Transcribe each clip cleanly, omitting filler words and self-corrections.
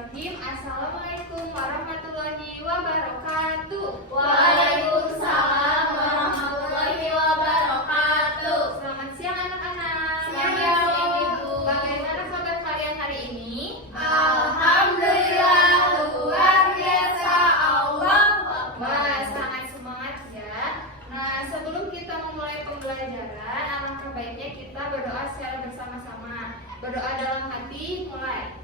Bismillahirrahmanirrahim. Assalamualaikum warahmatullahi wabarakatuh. Waalaikumsalam warahmatullahi wabarakatuh. Selamat siang anak-anak. Siang, Ibu. Bagaimana kabar kalian hari ini? Alhamdulillah luar biasa. Allah Wah, sangat semangat ya. Nah, sebelum kita memulai pembelajaran, alangkah baiknya kita berdoa secara bersama-sama. Berdoa dalam hati, mulai.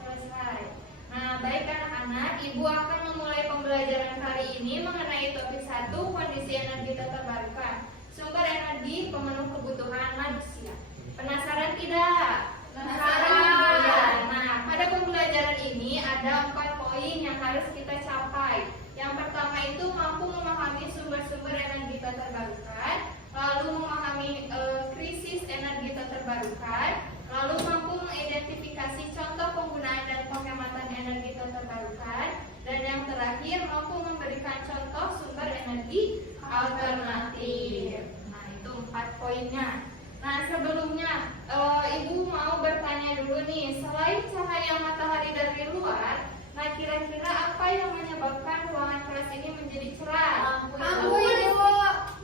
Selesai. Nah, baik anak-anak, Ibu akan memulai pembelajaran kali ini mengenai topik 1, kondisi energi tak terbarukan. Sumber energi pemenuh kebutuhan manusia. Penasaran tidak? Penasaran. Ya. Nah, pada pembelajaran ini ada 4 poin yang harus kita capai. Yang pertama itu mampu memahami sumber-sumber energi tak terbarukan, lalu memahami krisis energi tak terbarukan, lalu mampu mengidentifikasi contoh penggunaan dan penghematan energi tak terbarukan, dan yang terakhir mampu memberikan contoh sumber energi alternatif. Nah, itu 4 poinnya. Nah, sebelumnya Ibu mau bertanya dulu nih, selain cahaya matahari dari luar, nah kira-kira apa yang menyebabkan ruangan kelas ini menjadi cerah? Lampu, Ibu.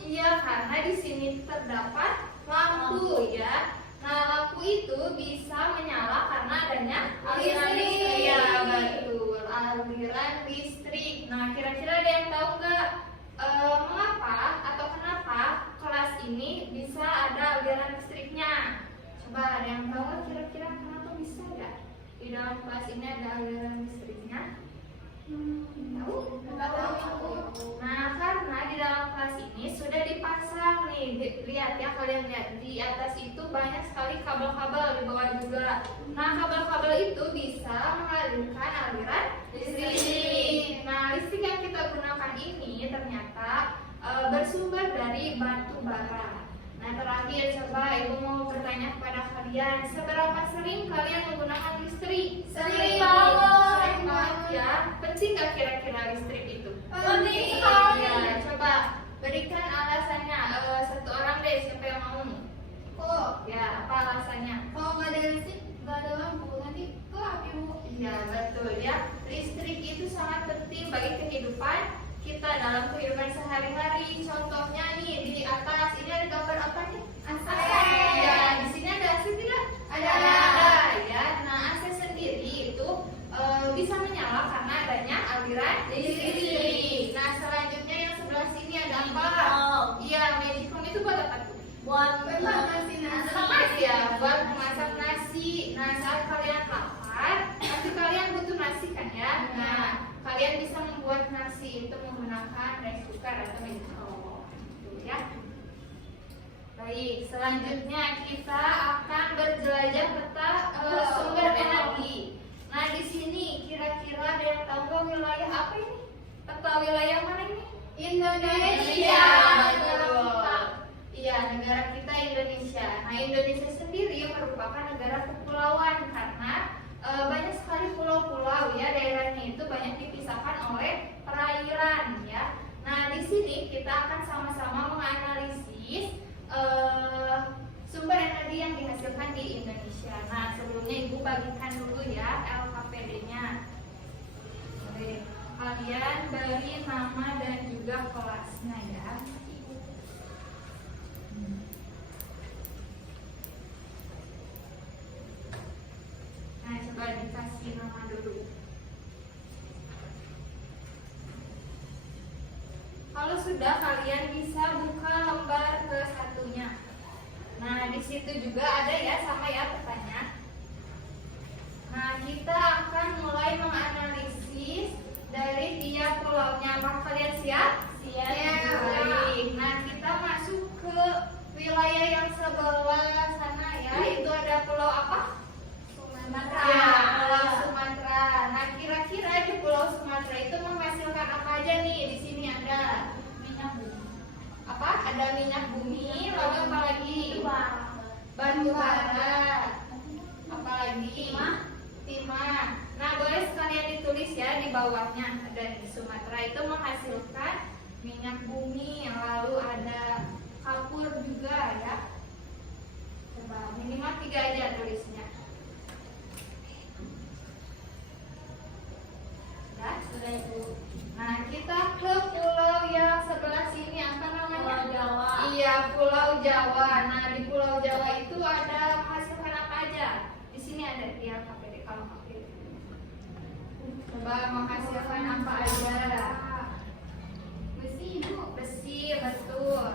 Iya, karena di sini terdapat lampu ya. Nah, lampu itu bisa menyala karena adanya aliran listrik. Iya, betul, aliran listrik. Nah, kira-kira ada yang tahu nggak mengapa atau kenapa kelas ini bisa ada aliran listriknya? Coba ada yang tahu nggak kira-kira kenapa bisa ya? Di dalam kelas ini ada aliran listriknya? Tahu? Nah, karena di dalam kelas ini sudah dipasang nih, lihat ya, kalian lihat di atas itu banyak sekali kabel-kabel, di bawah juga. Nah, kabel-kabel itu bisa mengalirkan aliran listrik. Nah, listrik yang kita gunakan ini ternyata bersumber dari batu bara. Nah, terakhir coba Ibu mau bertanya kepada kalian, seberapa sering kalian menggunakan listrik? Sering banget. Sering banget ya. Penting gak kira-kira listrik itu? Penting sekali. Ya, coba berikan alasannya. Satu orang deh, siapa yang mau? Kok Ya, apa alasannya? kalau nggak ada listrik nggak ada lampu nanti gelap, Ibu. Ya, betul ya. Listrik itu sangat penting bagi kehidupan kita dalam kehidupan sehari-hari. Contohnya nih di atas ini ada gambar apa nih? AC. Ya, di sini ada AC tidak? Ada. Ya. Nah, AC sendiri itu bisa menyala karena adanya aliran listrik. Nah, selanjutnya yang sebelah sini ada apa? Iya, magic home itu buat apa tuh? Buat nasi. Masak ya, buat memasak nasi. Nah, saat kalian lapar, pasti kalian butuh nasi kan ya? Nah, kalian bisa membuat nasi itu menggunakan rice cooker atau magic home. Gitu ya. Baik, selanjutnya kita akan berjelajah peta sumber energi. Nah, di sini kira-kira ada yang tahu nggak wilayah apa ini? Peta wilayah mana ini? Indonesia. Betul. Iya, negara kita Indonesia. Nah, Indonesia sendiri merupakan negara kepulauan karena banyak sekali pulau-pulau ya, daerahnya itu banyak dipisahkan oleh perairan ya. Nah, di sini kita akan sama-sama menganalisis sumber energi yang dihasilkan di Indonesia. Nah, sebelumnya Ibu bagikan dulu ya LKPD-nya. Oke, kalian beri nama dan juga kelasnya ya. Nah, coba dikasih nama dulu. Kalau sudah, kalian bisa buka lembar ke satunya. Nah, di situ juga ada ya, sama ya petanya. Nah, kita akan mulai menganalisis dari tiap pulaunya. Apakah kalian siap? Siap. Baik. Nah, kita masuk ke wilayah yang sebelah sana ya. Itu ada pulau apa? Sumatera. Ya, Pulau Sumatera. Nah, kira-kira di Pulau Sumatera itu menghasilkan apa aja nih? Di sini ada Minyak bumi. apa? Ada minyak bumi, lalu apa lagi? Batu bara. Apa lagi? Timah. Nah, boleh sekalian ditulis ya di bawahnya. Ada di Sumatera itu menghasilkan minyak bumi, lalu ada kapur juga ya. Coba minimal 3 aja tulisnya. Sudah Ibu. Nah, kita ke pulau yang sebelah sini apa namanya? Pulau Jawa. Iya, Pulau Jawa. Nah, di Pulau Jawa itu ada menghasilkan apa aja? Di sini ada dia KPD kalau KPD. Coba menghasilkan apa aja? Besi Ibu. Besi, betul.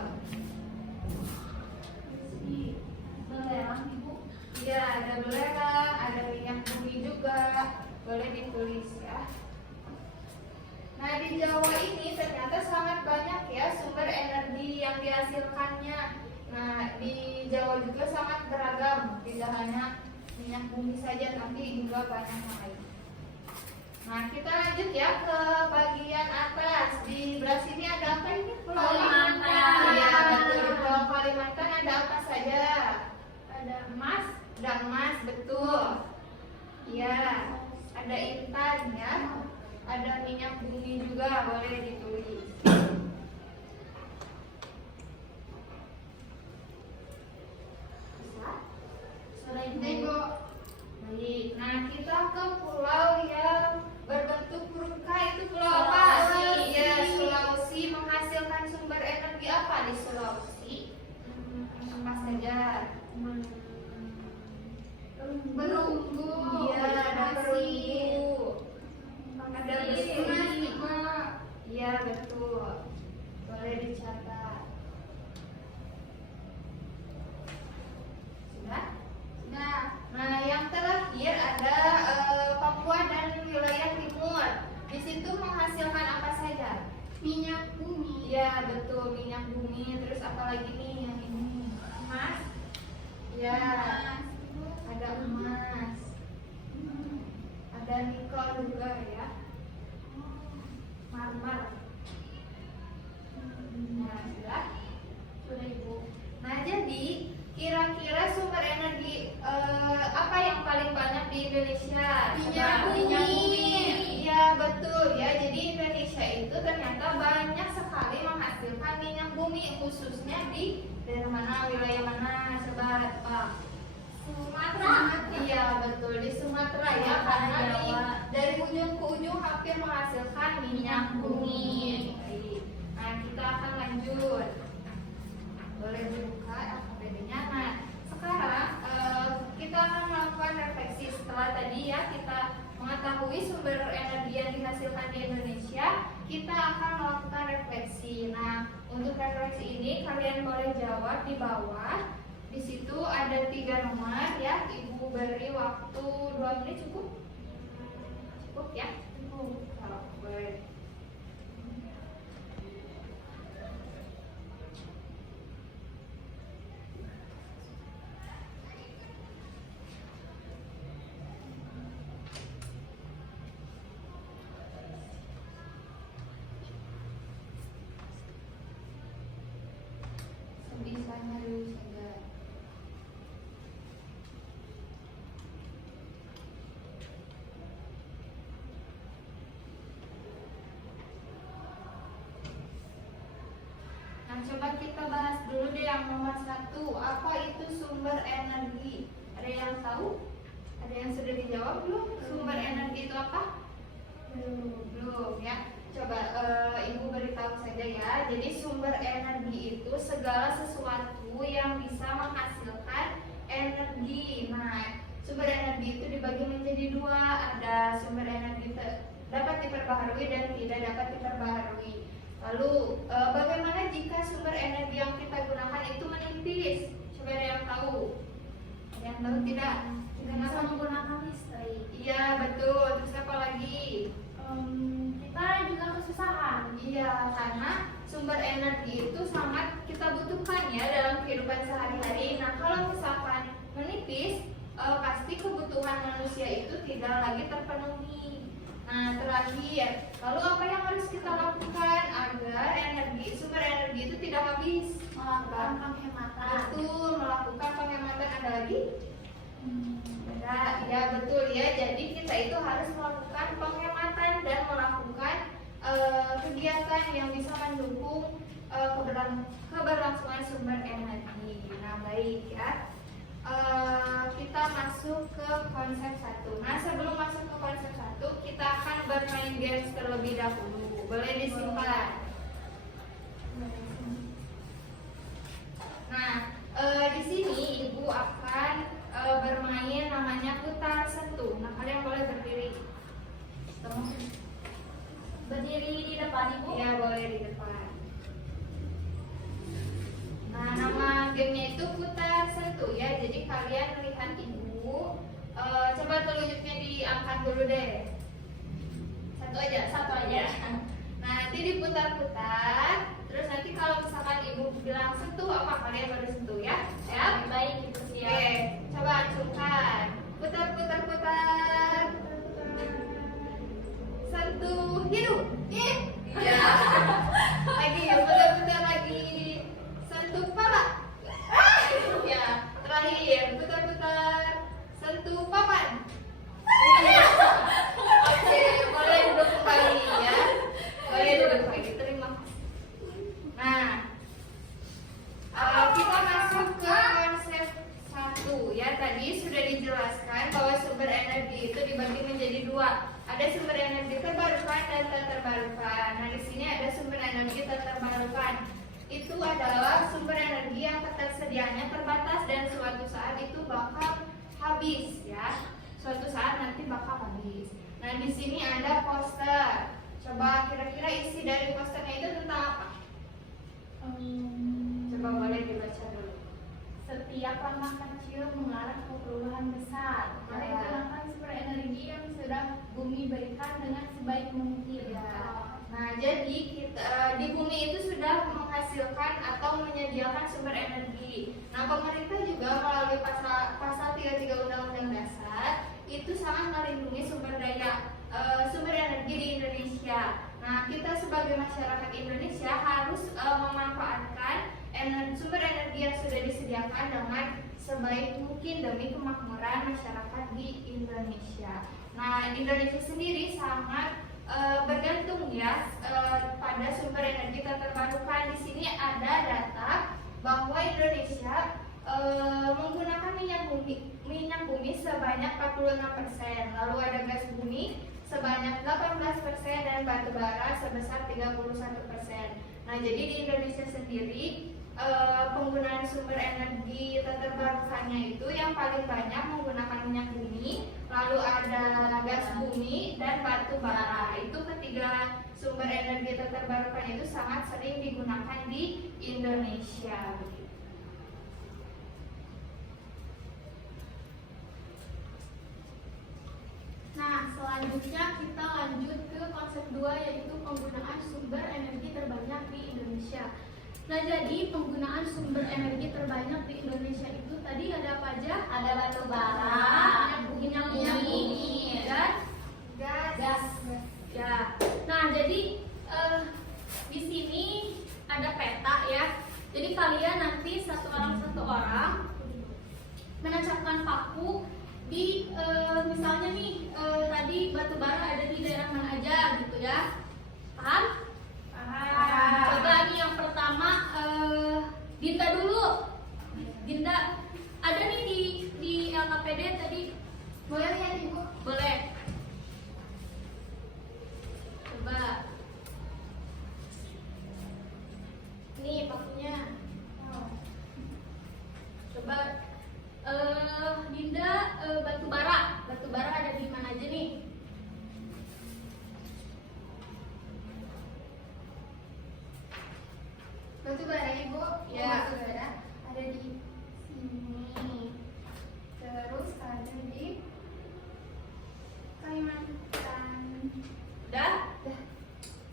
Besi. Belerang Ibu. Iya, ada belerang, ada minyak bumi juga. Boleh ditulis ya. Nah, di Jawa ini ternyata sangat banyak ya sumber energi yang dihasilkannya. Nah, di Jawa juga sangat beragam, tidak hanya minyak bumi saja, tapi juga banyak yang lain. Nah, kita lanjut ya ke bagian atas. Di belah sini ada apa ini? Kalimantan. Iya, betul. Di Pulau Kalimantan ada apa saja? Ada emas. Ada emas, betul. Iya, ada intan ya. Ada minyak bumi juga, boleh ditulis. Bisa? Sudah Ibu. Baik, nah kita ke pulau yang berbentuk huruf K, itu pulau apa? Sulawesi. Iya, Sulawesi. Menghasilkan sumber energi apa di Sulawesi? Apa saja? Perunggu. Iya, ada perunggu. Ada besi. Emas. Iya, betul. Boleh dicatat. Sudah? Sudah. Nah, yang terakhir ada Papua dan wilayah timur. Di situ menghasilkan apa saja? Minyak bumi. Iya, betul, minyak bumi. Terus apa lagi nih yang ini? Emas. Iya, Emas, Ibu. ada emas. Ada nikel juga ya. Marmer. Nah, sudah. Sudah Ibu. Nah, jadi kira-kira sumber energi apa yang paling banyak di Indonesia? Minyak Coba. bumi. Iya, betul ya. Jadi Indonesia itu ternyata banyak sekali menghasilkan minyak bumi, khususnya di daerah mana, wilayah mana? Coba tebak. Sumatera. Iya, betul, di Sumatera ya, karena dari ujung ke ujung hampir menghasilkan minyak bumi. Baik. Nah, kita akan lanjut. Boleh dibuka LKPD-nya. Nah, sekarang kita akan melakukan refleksi. Setelah tadi ya kita mengetahui sumber energi yang dihasilkan di Indonesia, kita akan melakukan refleksi. Nah, untuk refleksi ini kalian boleh jawab di bawah. Di situ ada 3 nomor ya. Ibu beri waktu 2 menit cukup? Cukup ya? Cukup. Oh, boleh. Sebisanya dulu saja. Nah, coba kita bahas dulu deh yang nomor 1. Apa itu sumber energi? Ada yang tahu? Ada yang sudah dijawab belum? Sumber energi itu apa? Belum ya. Coba Ibu beritahu saja ya. Jadi sumber energi itu segala sesuatu yang bisa menghasilkan energi. Nah, sumber energi itu dibagi menjadi 2. Ada sumber energi dapat diperbaharui dan tidak dapat diperbaharui. Lalu bagaimana jika sumber energi yang kita gunakan itu menipis? Coba ada yang tahu? Ada yang tahu tidak? Tidak bisa menggunakan listrik. Iya, betul. Terus apa lagi? Kita juga kesusahan. Iya, karena sumber energi itu sangat kita butuhkan ya dalam kehidupan sehari-hari. Nah, kalau misalkan menipis, pasti kebutuhan manusia itu tidak lagi terpenuhi. Nah, terakhir, lalu apa yang harus kita lakukan agar sumber energi itu tidak habis? Melakukan penghematan. Betul, melakukan penghematan. Ada lagi? Ya, betul ya. Jadi kita itu harus melakukan penghematan dan melakukan kegiatan yang bisa mendukung keberlangsungan sumber energi. Nah, baik ya. kita masuk ke konsep 1. Nah, sebelum masuk ke konsep 1, kita akan bermain games terlebih dahulu. Boleh disimpan. Nah, di sini Ibu akan bermain namanya putar sentuh. Nah, kalian boleh berdiri. Berdiri di depan Ibu. Iya, boleh di depan. Nah, nama gamenya itu putar sentuh ya. Jadi kalian melihat Ibu, coba telunjuknya diangkat dulu deh. Satu aja. Nah, nanti diputar-putar. Terus nanti kalau misalkan Ibu bilang sentuh apa, kalian baru sentuh ya. Ya, Baik, Ibu siap. oke, coba acungkan. Putar. Sentuh hidung. Iya. Lagi putar lagi. Sentuh kepala. Ya, terakhir putar. Sentuh papan. Oke, boleh duduk kembali ya. Boleh duduk lagi. Terima kasih. Nah, kita masuk ke konsep 1 ya. Tadi sudah dijelaskan bahwa sumber energi itu dibagi menjadi 2. Ada sumber energi terbarukan dan tak terbarukan. Nah, di sini ada sumber energi tak terbarukan. Itu adalah sumber energi yang ketersediaannya terbatas dan suatu saat itu bakal habis ya. Suatu saat nanti bakal habis. Nah, di sini ada poster. Coba kira-kira isi dari posternya itu tentang apa? Coba boleh dibaca dulu. Setiap langkah kecil mengarah ke perubahan besar. Mari gunakan sumber energi yang sudah bumi berikan dengan sebaik mungkin. Nah, jadi kita di bumi itu sudah menghasilkan atau menyediakan sumber energi. Nah, pemerintah juga melalui pasal 33 Undang-Undang Dasar itu sangat melindungi sumber energi di Indonesia. Nah, kita sebagai masyarakat Indonesia harus memanfaatkan sumber energi yang sudah disediakan dengan sebaik mungkin demi kemakmuran masyarakat di Indonesia. Nah, Indonesia sendiri sangat bergantung ya pada sumber energi terbarukan. Di sini ada data bahwa Indonesia menggunakan minyak bumi sebanyak 46%, lalu ada gas bumi sebanyak 18% dan batu bara sebesar 31%. Nah, jadi di Indonesia sendiri penggunaan sumber energi terbarukannya itu yang paling banyak menggunakan minyak bumi, lalu ada gas bumi dan batu bara. Itu ketiga sumber energi terbarukan itu sangat sering digunakan di Indonesia. Nah, selanjutnya kita lanjut ke konsep 2, yaitu penggunaan sumber energi terbanyak di Indonesia. Nah, jadi penggunaan sumber energi terbanyak di Indonesia itu tadi ada apa aja? Ada batu bara, minyak bumi, dan gas. Ya. Nah, jadi di sini ada peta ya. Jadi kalian nanti satu orang menancapkan paku di misalnya nih tadi batu bara ada di daerah mana aja gitu ya. Paham? Coba nih yang pertama Dinda dulu. Dinda ada nih di LKPD tadi. Boleh lihat Ibu? Boleh. Coba. Nih pakunya. Coba Dinda batu bara ada di mana aja nih? Batu bara Ibu, Ya. batu bara ada di sini. Terus ada di Kalimantan. Udah?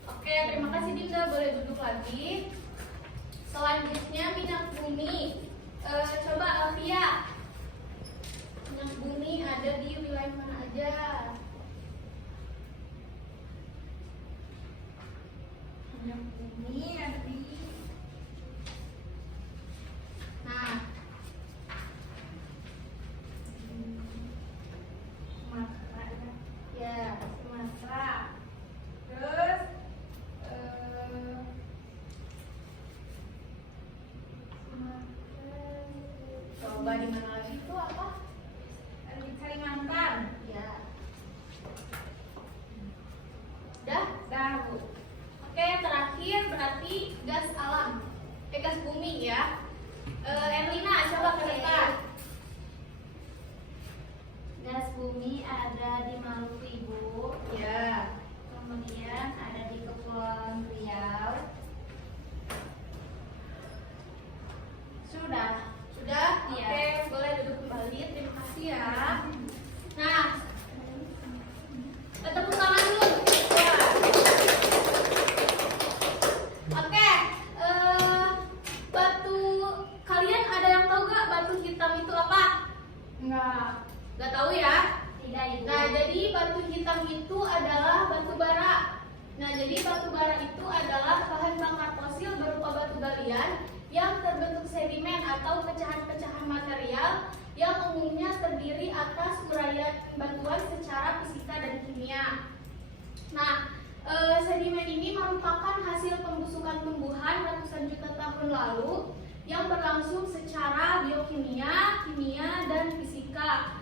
Oke, terima kasih Dinda, boleh duduk lagi. Selanjutnya minyak bumi. Coba Alfia. Minyak bumi ada di wilayah mana aja? Minyak bumi ada di Sumatera. Ya, Sumatera. Terus Coba di mana lagi itu apa? di Kalimantan. Ya. Dah, Bu. Oke, terakhir berarti gas alam. Gas bumi ya. Erlina, coba ke depan. Gas bumi ada di Maluku, Ibu. Ya. Kemudian ada di Kepulauan Riau. Sudah. Sudah? Iya. Oke, boleh duduk kembali. Terima kasih ya. Nah, tepuk tangan dulu. Ya. Oke, batu kalian ada yang tahu gak batu hitam itu apa? Nggak tahu ya? Tidak, Ibu. Nah, jadi batu hitam itu adalah batu bara. Nah, jadi batu bara itu adalah bahan bakar fosil berupa batu galian yang terbentuk sedimen atau pecahan-pecahan material yang umumnya terdiri atas uraian batuan secara fisika dan kimia. Nah, sedimen ini merupakan hasil pembusukan tumbuhan ratusan juta tahun lalu yang berlangsung secara biokimia, kimia, dan fisika.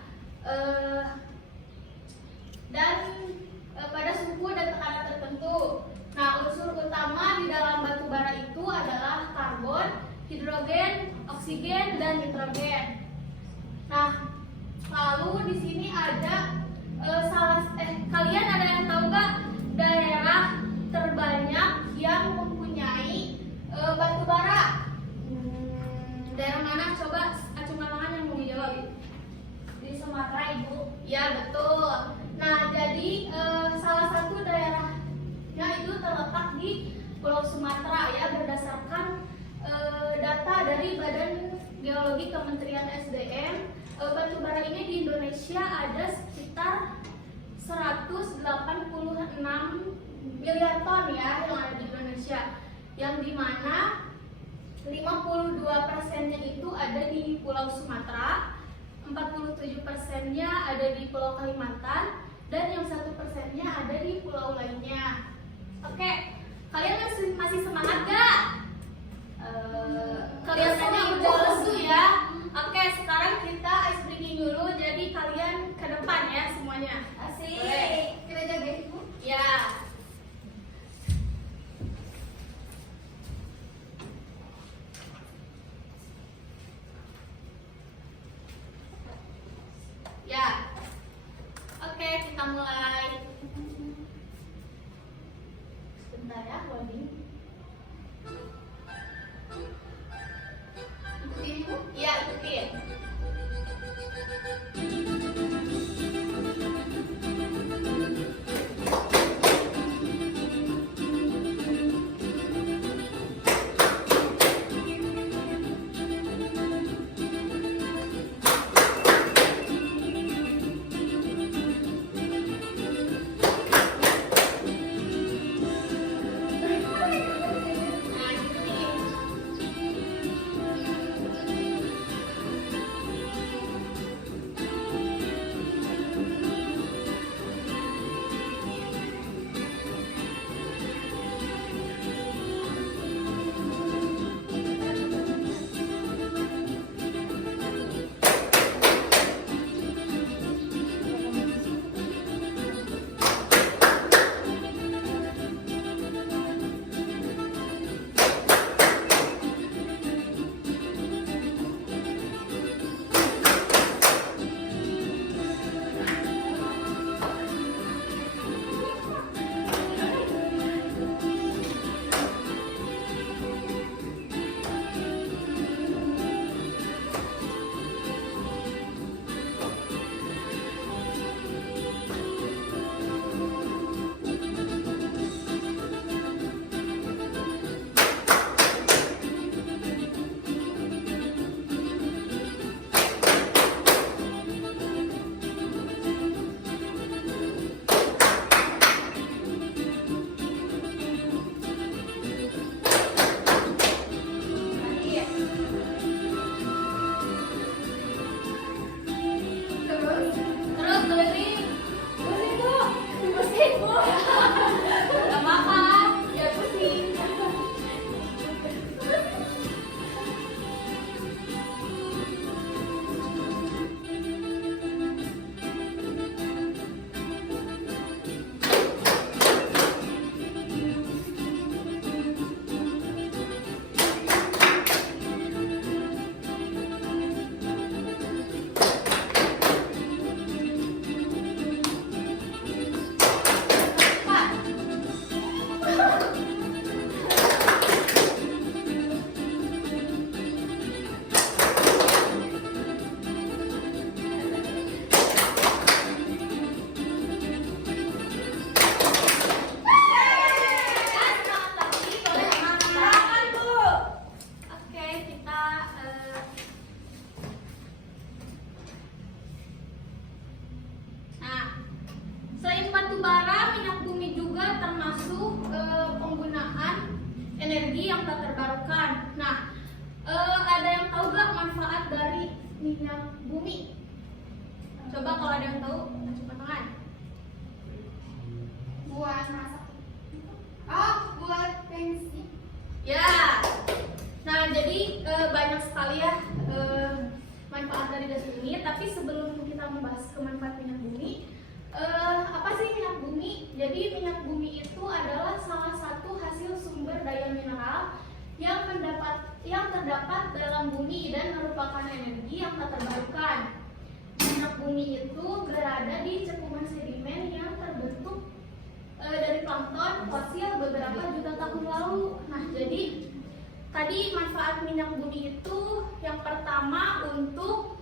Pada suhu dan tekanan tertentu. Nah, unsur utama di dalam batu bara itu adalah karbon, hidrogen, oksigen, dan nitrogen. Nah, lalu di sini ada kalian ada yang tahu nggak daerah terbanyak yang mempunyai batu bara? Daerah mana? Coba acungkan tangan yang mau dijawab. Di Sumatera, Ibu. Ya, betul. Nah, jadi salah satu daerahnya itu terletak di Pulau Sumatera ya, berdasarkan data dari Badan Geologi Kementerian SDM. Batu bara ini di Indonesia ada sekitar 186 miliar ton ya yang ada di Indonesia, yang dimana 52%-nya itu ada di Pulau Sumatera, 47%-nya ada di Pulau Kalimantan, dan yang 1%-nya ada di pulau lainnya. Oke, kalian masih semangat gak? Kelihatannya udah lesu ya. Oke, sekarang kita ice breaking dulu. Jadi kalian ke depan ya semuanya. Asik. Boleh. Kita jaga, Ibu. Ya. Ya. Oke, kita mulai. Sebentar ya, loading. Ikutin, Ibu. Ya, ikutin. kalau ada yang tahu, acungkan tangan. Buat masak. Oh, buat pensi. Ya. Nah, jadi banyak sekali ya manfaat dari gas bumi. Tapi sebelum kita membahas ke manfaat minyak bumi, apa sih minyak bumi? Jadi minyak bumi itu adalah salah satu hasil sumber daya mineral yang terdapat dalam bumi dan merupakan energi yang tak terbarukan. Minyak bumi itu berada di cekungan sedimen yang terbentuk dari plankton fosil beberapa juta tahun lalu. Nah, jadi tadi manfaat minyak bumi itu yang pertama untuk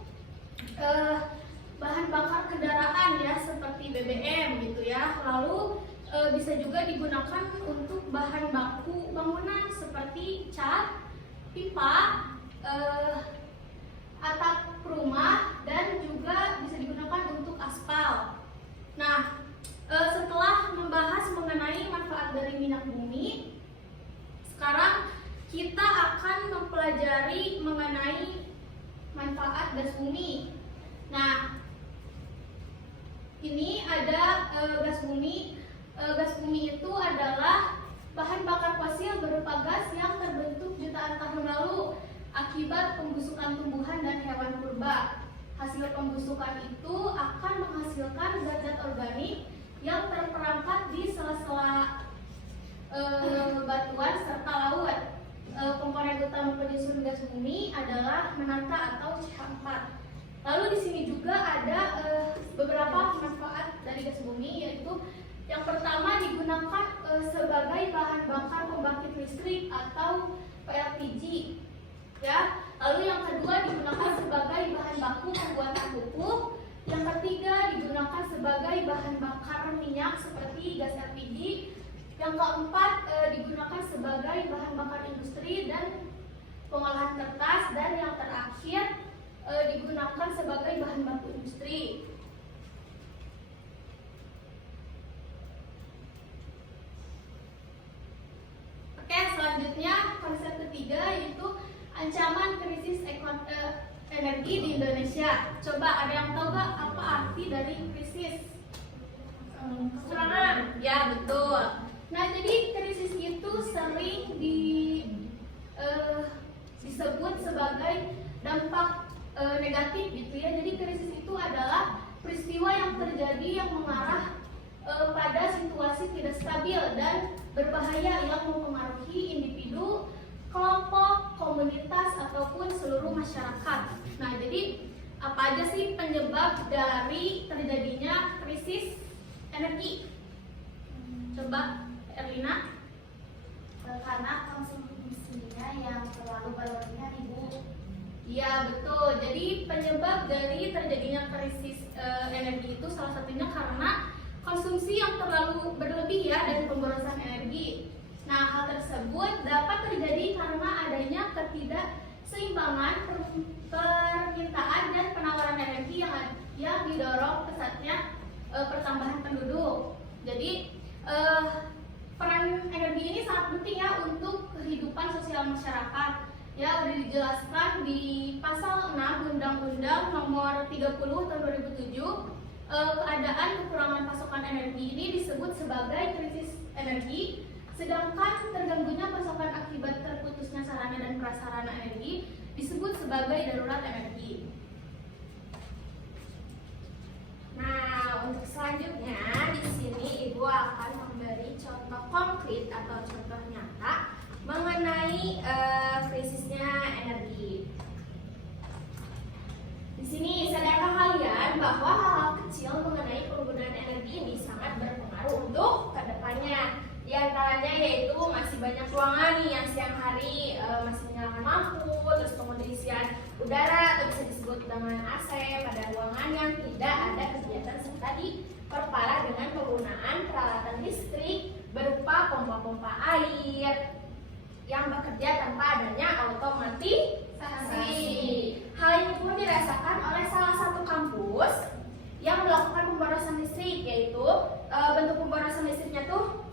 bahan bakar kendaraan ya, seperti BBM gitu ya. Lalu bisa juga digunakan untuk bahan baku bangunan seperti cat, pipa, atap rumah, dan juga bisa digunakan untuk aspal. Nah, setelah membahas mengenai manfaat dari minyak bumi, sekarang kita akan mempelajari mengenai manfaat gas bumi. Nah, ini ada gas bumi. Gas bumi itu adalah bahan bakar fosil berupa gas yang terbentuk jutaan tahun lalu akibat pembusukan tumbuhan dan hewan purba. Hasil pembusukan itu akan menghasilkan zat-zat organik yang terperangkap di sela-sela batuan serta laut. Komponen utama penyusun gas bumi adalah menanta atau CH4. Lalu di sini juga ada beberapa manfaat dari gas bumi, yaitu yang pertama digunakan sebagai bahan bakar pembangkit listrik atau PLTG, ya. Lalu yang kedua digunakan sebagai bahan baku pembuatan pupuk. Yang ketiga digunakan sebagai bahan bakar minyak seperti gas LPG. Yang keempat digunakan sebagai bahan bakar industri dan pengolahan kertas. Dan yang terakhir digunakan sebagai bahan baku industri. Oke, selanjutnya konsep ketiga yaitu ancaman krisis energi di Indonesia. Coba ada yang tahu gak apa arti dari krisis? Kekurangan. Ya, betul. Nah, jadi krisis itu sering disebut sebagai dampak negatif gitu ya. Jadi krisis itu adalah peristiwa yang terjadi yang mengarah pada situasi tidak stabil dan berbahaya yang mempengaruhi individu, kelompok, komunitas, ataupun seluruh masyarakat. Nah, jadi apa aja sih penyebab dari terjadinya krisis energi? Coba Erlina. Karena konsumsinya yang terlalu berlebihan, Ibu. Iya, betul. Jadi penyebab dari terjadinya krisis energi itu salah satunya karena konsumsi yang terlalu berlebih ya dan pemborosan energi. Nah, hal tersebut dapat terjadi karena adanya ketidakseimbangan permintaan dan penawaran energi yang didorong pesatnya pertambahan penduduk. Jadi peran energi ini sangat penting ya untuk kehidupan sosial masyarakat. Ya, udah dijelaskan di pasal 6 Undang-Undang Nomor 30 Tahun 2007. Keadaan kekurangan pasokan energi ini disebut sebagai krisis energi, sedangkan terganggunya pasokan akibat terputusnya sarana dan prasarana energi disebut sebagai darurat energi. Nah, untuk selanjutnya di sini Ibu akan memberi contoh konkret atau contoh nyata mengenai krisisnya energi. Di sini sadarkah kalian bahwa hal-hal kecil mengenai penggunaan energi ini sangat berpengaruh untuk kedepannya. Di antaranya yaitu masih banyak ruangan nih yang siang hari masih menyalakan lampu, terus pengisian udara atau bisa disebut dengan AC pada ruangan yang tidak ada kegiatan serta diperparah dengan penggunaan peralatan listrik berupa pompa-pompa air yang bekerja tanpa adanya otomatisasi. Hal ini pun dirasakan oleh salah satu kampus yang melakukan pemborosan listrik, yaitu bentuk pemborosan listriknya tuh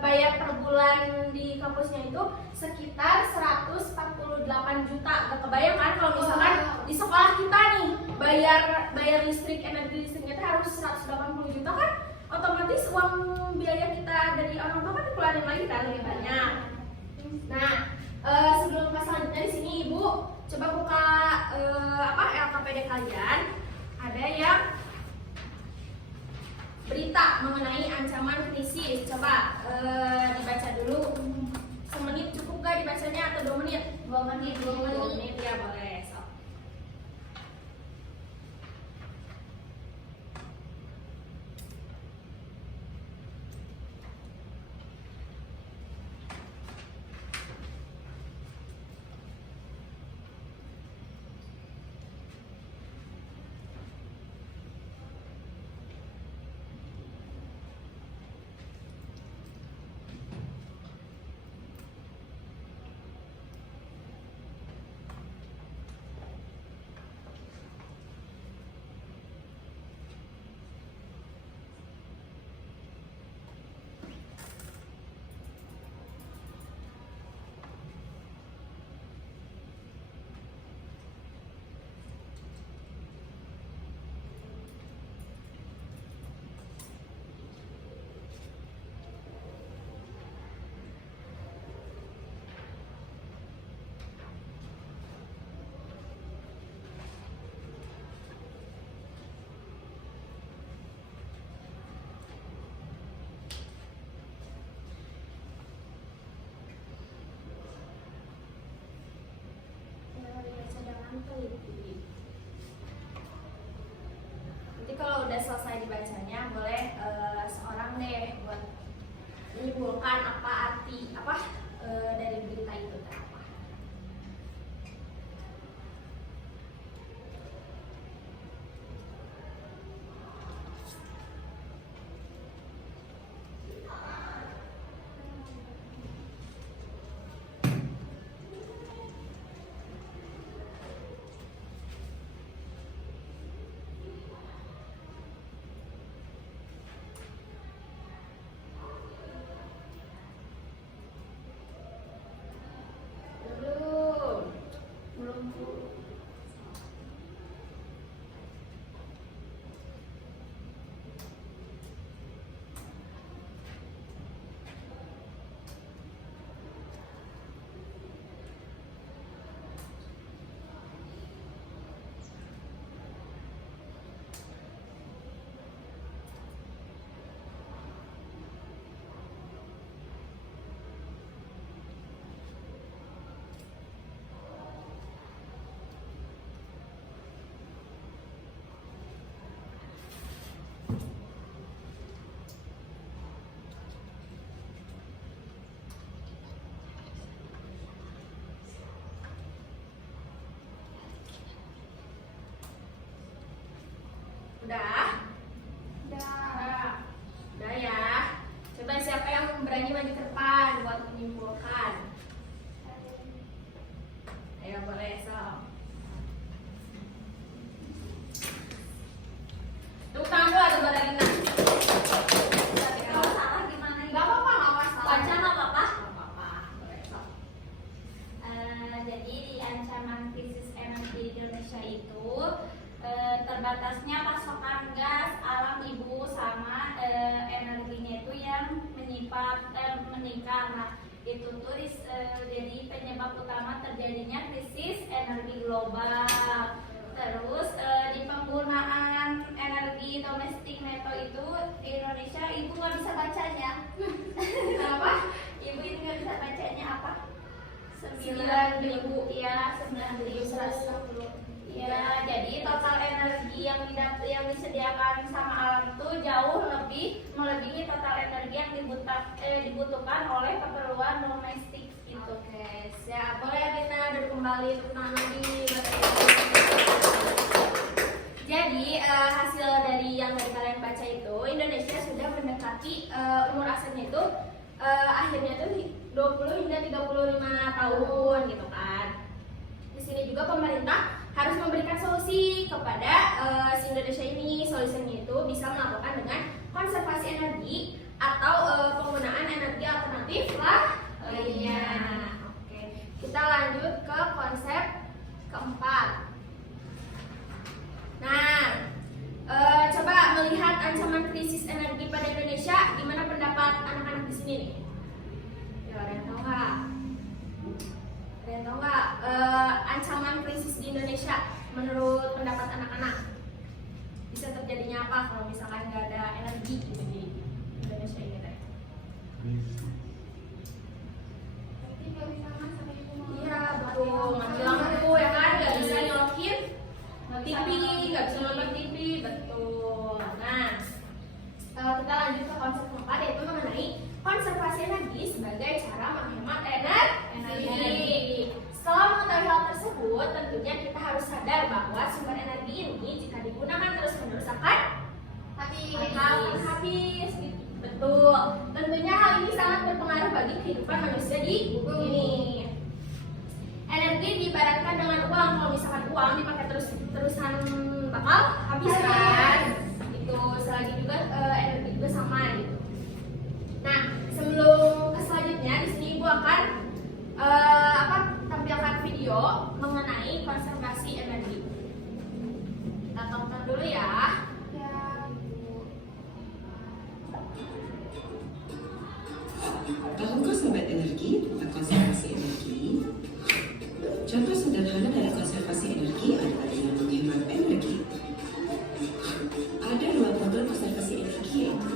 bayar per bulan di kampusnya itu sekitar 148 juta. Gak kebayang kan kalau misalkan di sekolah kita nih bayar listrik, energi listriknya itu harus 180 juta kan, otomatis uang biaya kita dari orang tua kan dikeluarin lagi kan lebih banyak. Nah, sebelum ke selanjutnya di sini Ibu coba buka LKPD kalian. Ada yang berita mengenai ancaman krisis. Coba dibaca dulu. Semenit cukup gak dibacanya atau 2 menit? 2 menit. 2 menit ya boleh. Nanti kalau udah selesai dibacanya boleh seorang deh buat menyimpulkan apa arti dari berita itu apa. Udah? Udah ya. Coba siapa yang berani maju ke depan buat menyimpulkan? Ayo boleh, so. Tepuk tangan dulu atau boleh Lina? Kalau salah gimana? Gak apa-apa, gak masalah. Baca nggak apa-apa? Gak apa-apa, boleh, so. Jadi di ancaman krisis energi di Indonesia itu terbatasnya pasokan gas alam ibu sama energinya itu yang meningkat. Nah, itu tuh jadi penyebab utama terjadinya krisis energi global. Terus di penggunaan energi domestik neto itu di Indonesia ibu nggak bisa bacanya. Kenapa? Ibu ini nggak bisa bacanya apa? 9.000. Ya, 9.160. Ya, jadi total energi yang disediakan sama alam itu jauh lebih melebihi total energi yang dibutuhkan oleh keperluan domestik gitu. Oke, siap. Boleh Lina duduk kembali, tepuk tangan lagi. Jadi hasil dari yang tadi kalian baca itu, Indonesia sudah mendekati umur asetnya itu akhirnya itu 20 hingga 35 tahun gitu kan. Di sini juga pemerintah harus memberikan solusi kepada si Indonesia ini. Solusinya itu bisa melakukan dengan konservasi energi atau penggunaan energi alternatif lainnya. Oke, kita lanjut ke konsep keempat. melihat ancaman krisis energi pada Indonesia, gimana pendapat anak-anak di sini nih? Ya, ada yang tahu nggak? Ada yang tahu nggak ancaman krisis di Indonesia menurut pendapat anak-anak? Bisa terjadinya apa kalau misalkan nggak ada energi gitu di Indonesia ini teh? Berarti nggak bisa masak itu mau. Iya betul, mati lampu ya kan, nggak bisa nyolokin TV, nggak bisa nonton TV, betul. Nah, kita lanjut ke konsep keempat, yaitu mengenai konservasi energi sebagai cara menghemat energi. Setelah mengetahui hal tersebut, tentunya kita harus sadar bahwa sumber energi ini jika digunakan terus-menerus akan habis. Betul. Tentunya hal ini sangat berpengaruh bagi kehidupan manusia di bumi ini. Energi diibaratkan dengan uang. Kalau misalkan uang dipakai terus-terusan bakal habis kan? Itu selagi juga energi juga sama gitu. Nah, sebelum ke selanjutnya di sini Ibu akan tampilkan video mengenai konservasi energi. Kita tonton dulu ya. Tahukah sobat energi tentang konservasi energi? Contoh sederhana dari konservasi energi adalah dengan menghemat energi. Ada 2 program konservasi energi yaitu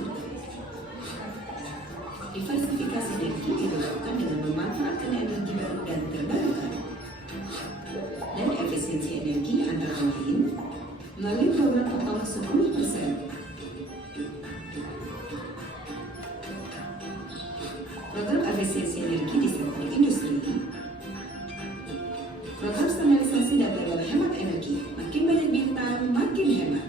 diversifikasi energi dilakukan dengan memanfaatkan energi baru dan terbarukan, dan efisiensi energi antara lain melalui program potong 10%. Program efisiensi energi di sektor industri, program standarisasi data dalam hemat energi, makin banyak bintang, makin hemat.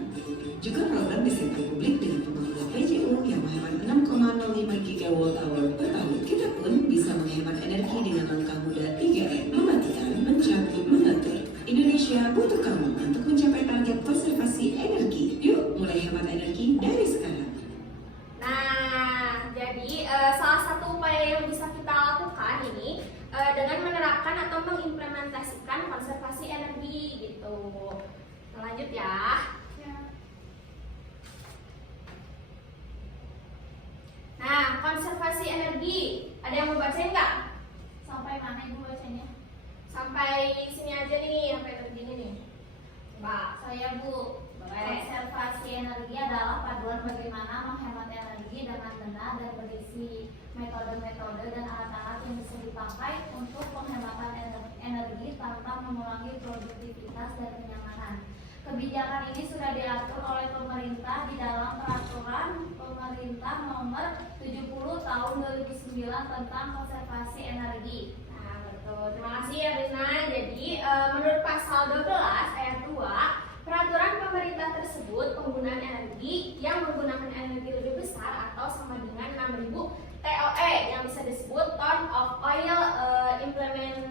Juga program di sektor publik dengan pembangunan PJU yang menghemat 6,05 GWh per tahun. Kita pun bisa menghemat energi dengan langkah mudah 3M, mematikan, mencabut, mengatur. Indonesia butuh kamu untuk mencapai target konservasi energi. Yuk mulai hemat energi dari sekarang. Nah, jadi salah satu upaya yang bisa kita lakukan ini dengan menerapkan atau mengimplementasikan konservasi energi gitu. Kita lanjut ya. Nah, konservasi energi, ada yang mau bacain nggak? Sampai mana Ibu bacanya? Sampai sini aja nih, sampai begini nih. Coba. Saya Bu. Boleh. Konservasi energi adalah paduan bagaimana menghemat energi dengan benar dan berisi metode-metode dan alat-alat yang bisa dipakai untuk penghematan energi tanpa mengurangi produktivitas dan kenyamanan. Kebijakan ini sudah diatur oleh pemerintah di dalam peraturan pemerintah nomor 70 tahun 2009 tentang konservasi energi. Nah, betul. Terima kasih ya Rina. Jadi, menurut pasal 12 ayat 2, peraturan pemerintah tersebut penggunaan energi yang menggunakan energi lebih besar atau sama dengan 6.000 TOE yang bisa disebut ton of oil equivalent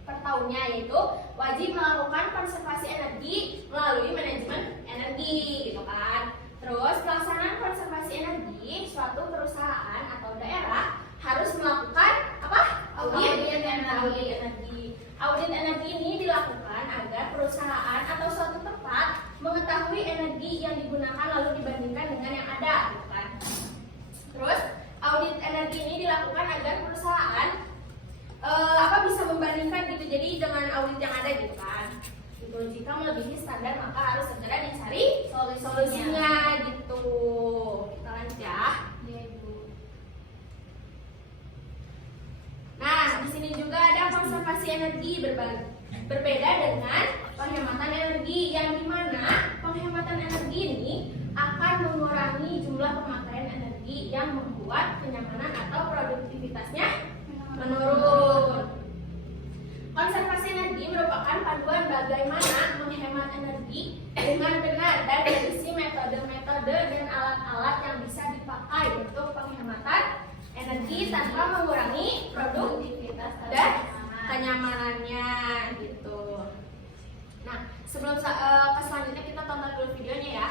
per tahunnya, yaitu wajib melakukan konservasi energi melalui manajemen energi gitu kan. Terus pelaksanaan konservasi energi suatu perusahaan atau daerah harus melakukan apa? Audit energi. Audit energi ini dilakukan agar perusahaan atau suatu tempat mengetahui energi yang digunakan lalu dibandingkan dengan yang ada gitu kan. Terus audit energi ini dilakukan agar perusahaan bisa membandingkan gitu, jadi dengan audit yang ada gitu kan. Gitu. Jika melebihi standar maka harus segera dicari solusinya gitu. Kita lanjut ya. Iya Ibu. Nah, di sini juga ada konservasi energi berbeda dengan penghematan energi, yang dimana penghematan energi ini akan mengurangi jumlah pemakaian energi yang membuat kenyamanan atau produktivitasnya menurun. Konservasi energi merupakan paduan bagaimana menghemat energi dengan benar dan berisi metode-metode dan alat-alat yang bisa dipakai untuk penghematan energi tanpa mengurangi produktivitas dan kenyamanannya gitu. Nah, sebelum ke selanjutnya kita tonton dulu videonya ya.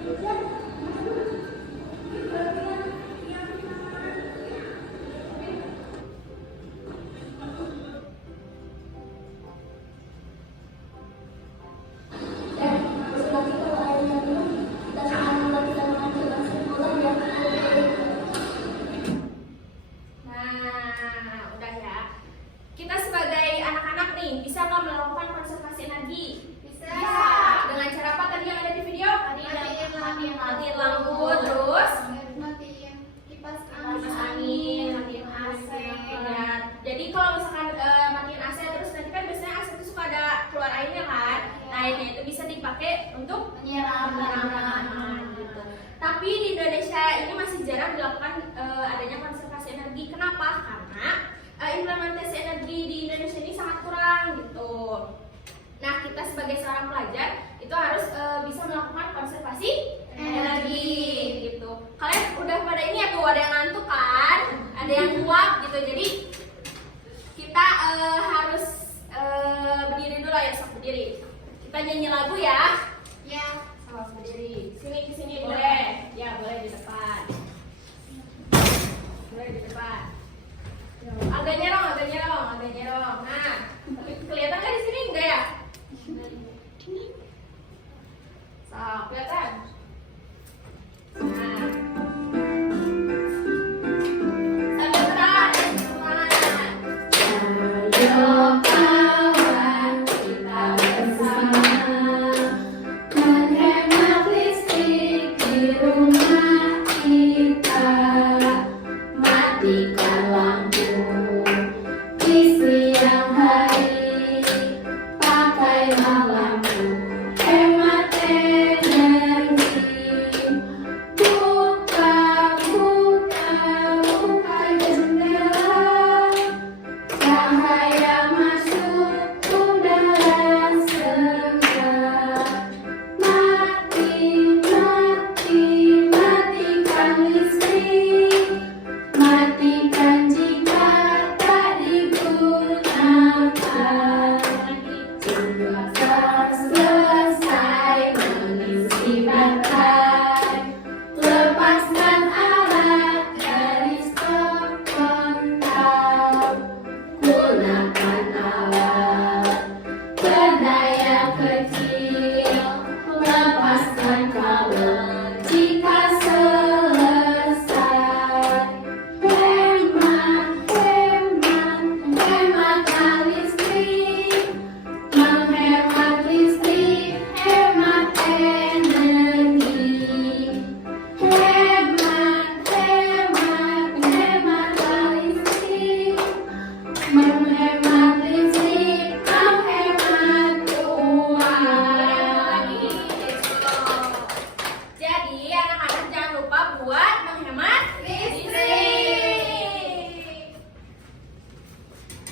Nah, udah ya. Kita sebagai anak-anak nih, bisa nggak melakukan konservasi energi? Bisa. Dengan cara apa tadi yang ada di video? Matiin lampu, terus terus matiin kipas kipas angin, matiin AC. Ya. Jadi kalau misalkan matiin AC terus nanti kan biasanya AC itu suka ada keluar airnya kan? Nah, airnya itu bisa dipakai untuk Menyiram tanaman gitu. Tapi di Indonesia ini masih jarang dilakukan adanya konservasi energi. Kenapa? Karena implementasi energi di Indonesia ini sangat kurang gitu. Nah, kita sebagai seorang pelajar itu harus bisa melakukan konservasi energi gitu. Kalian udah pada ini ya tuh, ada yang ngantuk kan? Ada yang nguap gitu. Jadi kita harus berdiri dulu ya, sok berdiri. Kita nyanyi lagu ya. Ya. Sama berdiri. Sini ke sini boleh. Ya, boleh di depan. Boleh di depan. Agak nyerong, agak nyerong, agak nyerong. Nah, kelihatan nggak di sini enggak ya? So, kelihatan. Nah. Sambil gerak, semangat. Ayo kawan, kita bersama menghemat listrik di rumah kita. Matikan lampu di siang hari, pakailah lampu hemat energi. Buka, buka, buka jendela, cahaya masuk udara segar. Mati, mati, matikan listrik, matikan jika tak digunakan. Jika selesai mengisi baterai, lepaskan alat dari stop kontak. Gunakan alat berdaya kecil, lepaskan kabel jika selesai. Hemat, hemat, hematlah listrik, menghemat listrik, hemat energi. Hemat, hemat, hematlah listrik, menghemat listrik, menghemat uang. Jadi anak-anak jangan lupa buat menghemat listrik.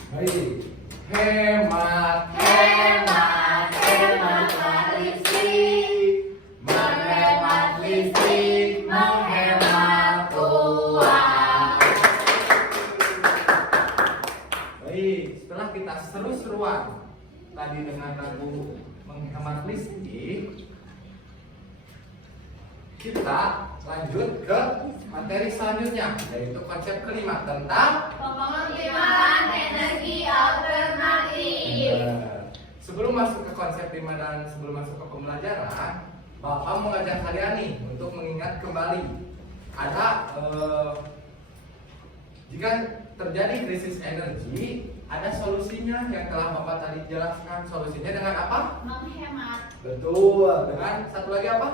Baik, hemat, Hemat, hematlah listrik, menghemat listrik, menghemat uang. Baik, setelah kita seru-seruan tadi dengan lagu menghemat listrik, kita lanjut ke materi selanjutnya, yaitu konsep kelima tentang Pengembangan energi alternatif. Sebelum masuk ke konsep 5 dan sebelum masuk ke pembelajaran, Bapak mau ngajak kalian nih untuk mengingat kembali ada jika terjadi krisis energi, ada solusinya yang telah Bapak tadi jelaskan. Solusinya dengan apa? Menghemat. Betul, dengan satu lagi apa?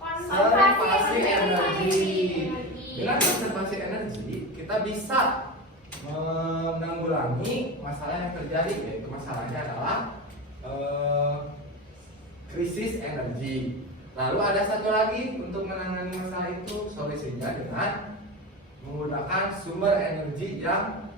Konservasi energi. Dengan konservasi energi, kita bisa menanggulangi masalah yang terjadi, yaitu masalahnya adalah krisis energi. Lalu ada satu lagi untuk menangani masalah itu, solusinya dengan menggunakan sumber energi yang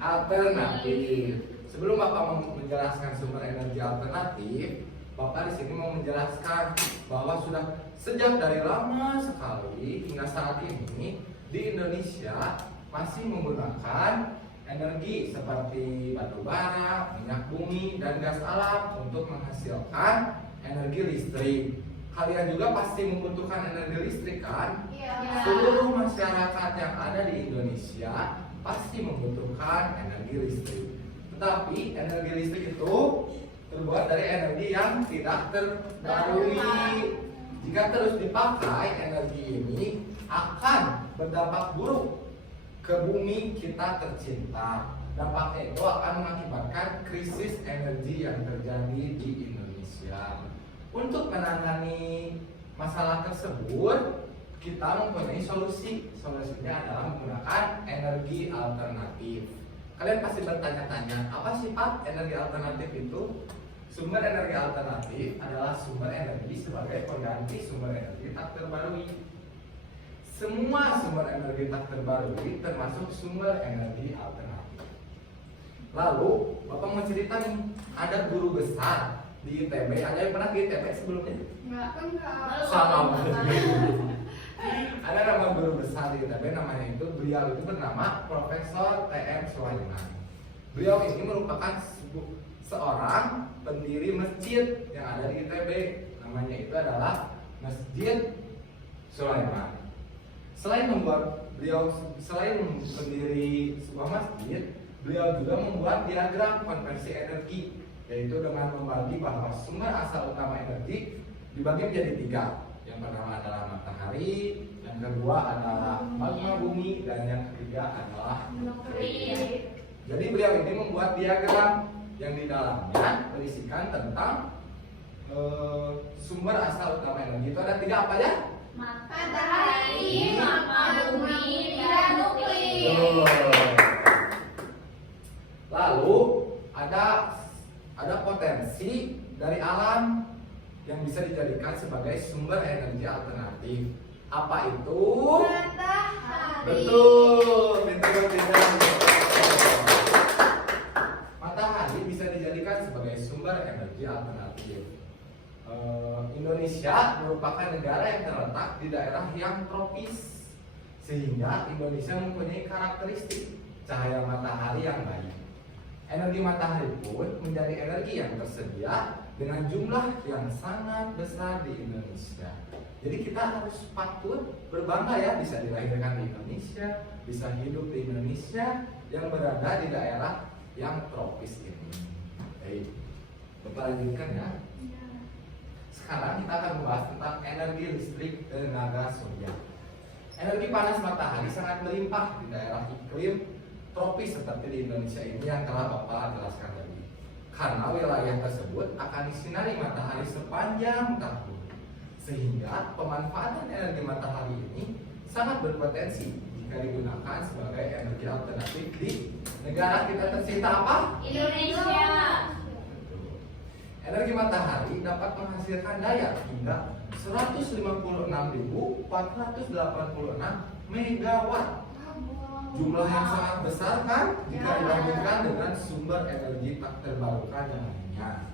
alternatif. Sebelum Bapak menjelaskan sumber energi alternatif, Bapak di sini mau menjelaskan bahwa sudah sejak dari lama sekali hingga saat ini di Indonesia masih menggunakan energi seperti batu bara, minyak bumi, dan gas alam untuk menghasilkan energi listrik. kalian juga pasti membutuhkan energi listrik kan? Iya. Seluruh masyarakat yang ada di Indonesia pasti membutuhkan energi listrik. Tetapi energi listrik itu terbuat dari energi yang tidak terbarukan. Jika terus dipakai, energi ini akan berdampak buruk ke bumi kita tercinta. Dampaknya itu akan mengakibatkan krisis energi yang terjadi di Indonesia. Untuk menangani masalah tersebut, kita mempunyai solusi. Solusinya adalah menggunakan energi alternatif. Kalian pasti bertanya-tanya, apa sih Pak energi alternatif itu? Sumber energi alternatif adalah sumber energi sebagai pengganti sumber energi tak terbarui. Semua sumber energi tak terbarui termasuk sumber energi alternatif. Lalu, Bapak mau cerita nih, ada guru besar di ITB. Ada yang pernah di ITB sebelumnya? Enggak. Sama. Ada nama guru besar di ITB, namanya itu, beliau itu bernama Profesor T.M. Sulaiman. Beliau ini merupakan seorang pendiri masjid yang ada di ITB. Namanya itu adalah Masjid Sulaiman. Selain pendiri sebuah masjid, beliau juga membuat diagram konversi energi, yaitu dengan membagi bahwa sumber asal utama energi dibagi menjadi 3. Yang pertama adalah matahari, yang kedua adalah magma bumi, dan yang ketiga adalah air. Jadi beliau ini membuat diagram yang di dalamnya berisikan tentang sumber asal utama energi. Itu ada 3 apa ya? Matahari, magma bumi, dan nuklir. Lalu ada potensi dari alam yang bisa dijadikan sebagai sumber energi alternatif. Apa itu? Matahari. Betul, matahari bisa dijadikan sebagai sumber energi alternatif. Indonesia merupakan negara yang terletak di daerah yang tropis, sehingga Indonesia mempunyai karakteristik cahaya matahari yang baik. Energi matahari pun menjadi energi yang tersedia dengan jumlah yang sangat besar di Indonesia. Jadi kita harus patut berbangga ya, bisa dilahirkan di Indonesia, bisa hidup di Indonesia yang berada di daerah yang tropis ini. Baik, Bapak lanjutkan ya. Sekarang kita akan membahas tentang energi listrik tenaga surya. Energi panas matahari sangat melimpah di daerah iklim tropis seperti di Indonesia ini yang telah Bapak jelaskan tadi. Karena wilayah tersebut akan disinari matahari sepanjang tahun, sehingga pemanfaatan energi matahari ini sangat berpotensi jika digunakan sebagai energi alternatif di negara kita tercinta apa? Indonesia. Energi matahari dapat menghasilkan daya hingga 156.486 megawatt. Jumlah yang sangat besar kan jika dibandingkan dengan sumber energi tak terbarukan yang lainnya.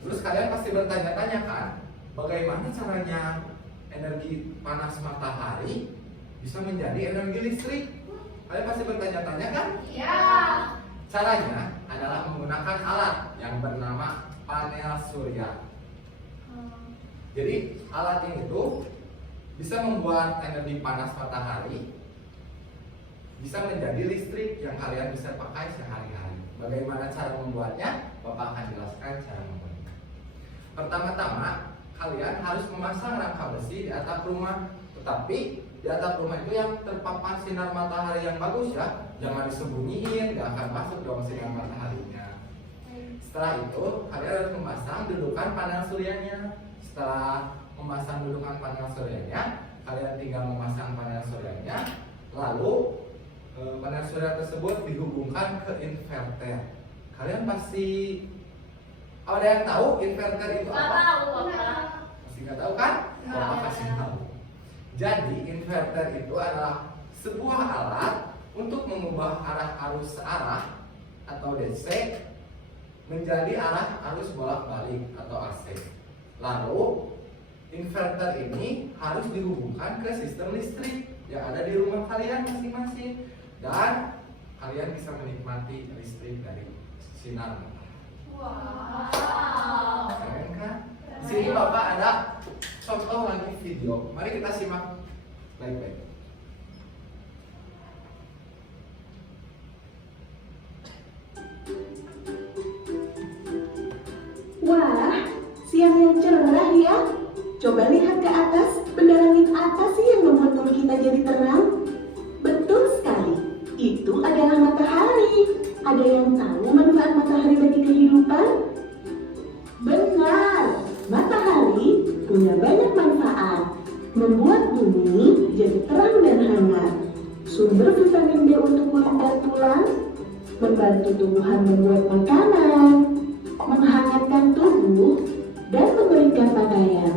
Terus kalian pasti bertanya-tanya kan, bagaimana caranya energi panas matahari bisa menjadi energi listrik? Kalian pasti bertanya-tanya kan? Iya. Caranya adalah menggunakan alat yang bernama panel surya. Jadi alat ini tuh bisa membuat energi panas matahari bisa menjadi listrik yang kalian bisa pakai sehari-hari. Bagaimana cara membuatnya? Bapak akan jelaskan cara membuatnya. Pertama-tama, kalian harus memasang rangka besi di atap rumah. Tetapi di atap rumah itu yang terpapar sinar matahari yang bagus ya. Jangan disembunyiin, gak akan masuk dong sinar mataharinya. Setelah itu, kalian harus memasang dudukan panel suryanya. Setelah memasang dudukan panel suryanya, kalian tinggal memasang panel suryanya. Lalu panel surya tersebut dihubungkan ke inverter. Kalian pasti ada yang tahu inverter itu apa? Pasti nggak tahu kan? Bapak kasih tahu. Jadi inverter itu adalah sebuah alat untuk mengubah arah arus searah atau DC menjadi arah arus bolak-balik atau AC. Lalu inverter ini harus dihubungkan ke sistem listrik yang ada di rumah kalian masing-masing, dan kalian bisa menikmati listrik dari sinar matahari. Wow. Keren kan? Di sini Bapak ada contoh lagi video. Mari kita simak baik-baik. Wah, siang yang cerah ya. Coba lihat ke atas, benda langit apa sih yang membuat mulut kita jadi terang? Betul sekali, itu adalah matahari. Ada yang tahu manfaat matahari bagi kehidupan? Benar, matahari punya banyak manfaat. Membuat bumi jadi terang dan hangat. Sumber vitamin D untuk kulit dan tulang. Membantu tumbuhan membuat makanan. Menghangatkan tubuh dan memberikan pakaian.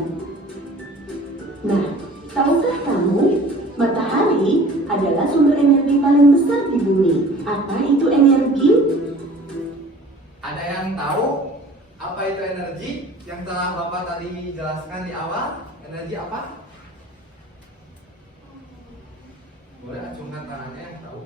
Nah, tahukah kamu, matahari adalah sumber energi paling besar di bumi. Apa itu energi? Ada yang tahu apa itu energi yang telah Bapak tadi jelaskan di awal? Energi apa? Boleh acungkan tangannya yang tahu.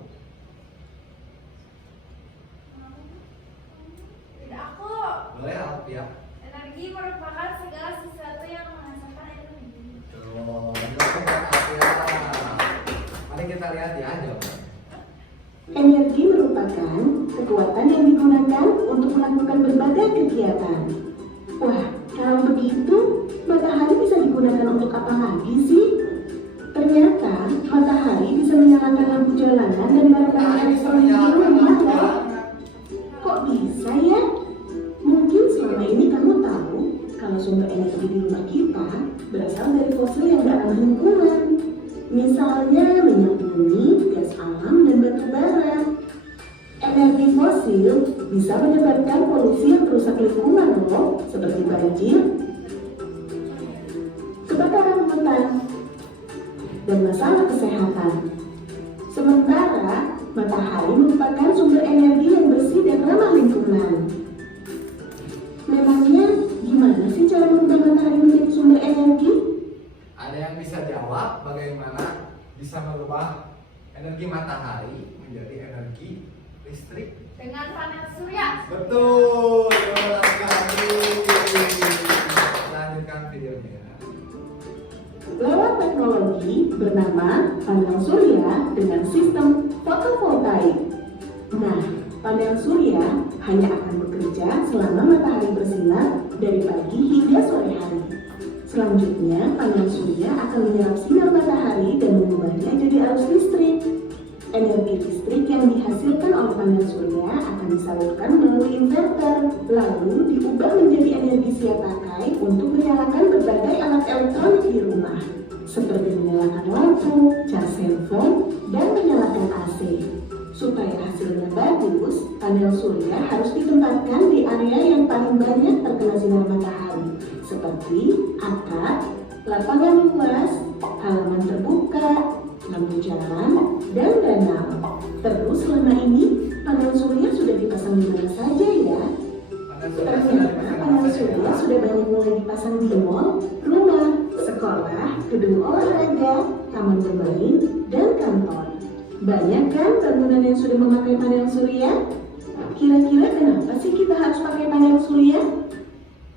Tidak aku. Boleh Alfia. Energi merupakan segala sesuatu yang menghasilkan energi. Tuh, benar Alfia. Mari kita lihat ya jawabannya. Energi merupakan kekuatan yang digunakan untuk melakukan berbagai kegiatan. Wah, kalau begitu, matahari bisa digunakan untuk apa lagi sih? Ternyata, matahari bisa menyalakan lampu jalanan dan barang-barang elektronik di rumah loh. Kok bisa ya? Mungkin selama ini kamu tahu kalau sumber energi di rumah kita berasal dari fosil yang gak ramah lingkungan. Misalnya minyak bumi, gas alam, dan batu bara. Energi fosil bisa menyebabkan polusi yang merusak lingkungan loh, seperti banjir, kebakaran hutan, dan masalah kesehatan. Sementara matahari merupakan sumber energi yang bersih dan ramah lingkungan. Memangnya gimana sih cara mengubah matahari menjadi sumber energi? Ada yang bisa jawab bagaimana bisa merubah energi matahari menjadi energi listrik? Dengan panel surya. Betul, terima kasih. Lanjutkan videonya. Lewat teknologi bernama panel surya dengan sistem fotovoltaik. Nah, panel surya hanya akan bekerja selama matahari bersinar dari pagi hingga sore hari. Selanjutnya, panel surya akan menyerap sinar matahari dan mengubahnya jadi arus listrik. Energi listrik yang dihasilkan oleh panel surya akan disalurkan melalui inverter, lalu diubah menjadi energi siap pakai untuk menyalakan berbagai alat elektronik di rumah, seperti menyalakan lampu, cas handphone, dan menyalakan AC. Supaya hasilnya bagus, panel surya harus ditempatkan di area yang paling banyak terkena sinar matahari, seperti atap, lapangan luas, halaman terbuka, lampu jalan, dan danau. Terus selama ini, panel surya sudah dipasang di mana saja ya? Ternyata panel surya sudah banyak mulai dipasang di mall, rumah, sekolah, gedung olahraga, taman bermain, dan kantor. Banyak kan bangunan yang sudah memakai panel surya? Kira-kira kenapa sih kita harus pakai panel surya?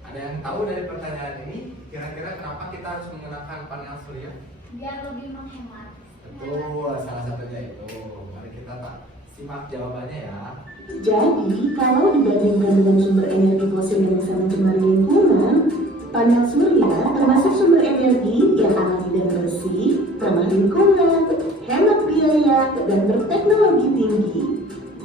Ada yang tahu dari pertanyaan ini? Kira-kira kenapa kita harus menggunakan panel surya? Biar lebih menghemat. Betul, salah satunya itu. Mari kita simak jawabannya ya. Jadi, kalau dibandingkan dengan sumber energi fosil yang bisa mencemari lingkungan, panel surya termasuk sumber energi yang alami dan bersih, ramah lingkungan, hemat biaya, dan berteknologi tinggi.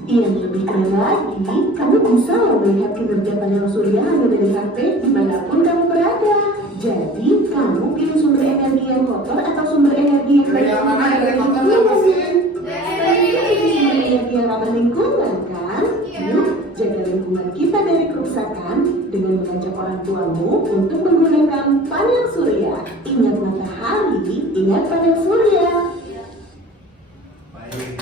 Yang lebih keren lagi, kamu bisa loh melihat kinerja panel surya hanya dari HP dimanapun kamu berada. Jadi, kamu pilih sumber energi yang kotor atau sumber energi yang Yang mana yang kotor apa sih? Energi yang ramah lingkungan kan? Yuk, jaga lingkungan kita dari kerusakan dengan mengajak orang tuamu untuk menggunakan panel surya. Ingat matahari, ingat panel surya. Baik.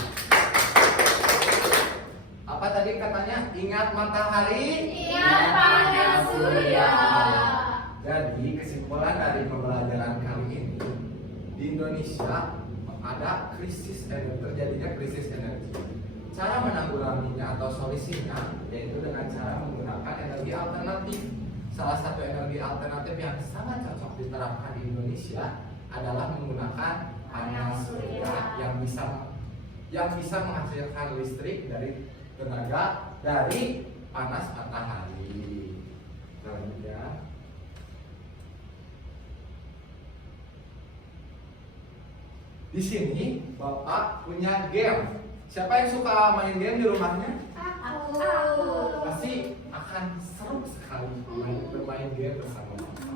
Apa tadi katanya? Ingat matahari, Ingat panel surya. Jadi kesimpulan dari pembelajaran kali ini, di Indonesia ada krisis energi, terjadinya krisis energi. Cara menanggulanginya atau solusinya yaitu dengan cara menggunakan energi alternatif salah satu energi alternatif yang sangat cocok diterapkan di Indonesia adalah menggunakan panel surya yang bisa menghasilkan listrik dari tenaga dari panas matahari. Selanjutnya, di sini Bapak punya game. Siapa yang suka main game di rumahnya? Aku. Pasti akan seru sekali bermain game bersama Bapak.